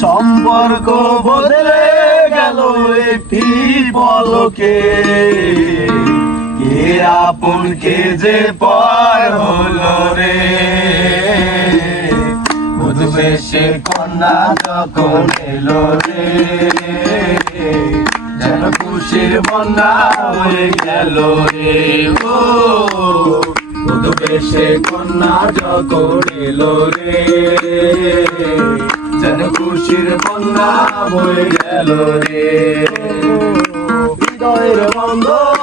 সম্পর্ক বদলে গেল একটি পলকে, কে আপন কে যে পর হলো রে। বধূ বেশে কন্যা যখন এলো রে, যেন খুশির বন্যা হয়ে গেল রে। ও বধূ বেশে কন্যা যখন এলো রে, যেন খুশির বন্যা হয়ে গেল রে। হৃদয়ের বন্ধন